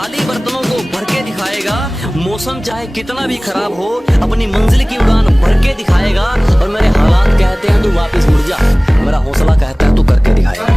खाली बर्तनों को भर के दिखाएगा। मौसम चाहे कितना भी खराब हो, अपनी मंजिल की उड़ान भर के दिखाएगा। और मेरे हालात कहते हैं तू वापस मुड़ जा, मेरा हौसला कहता है तू करके दिखाएगा।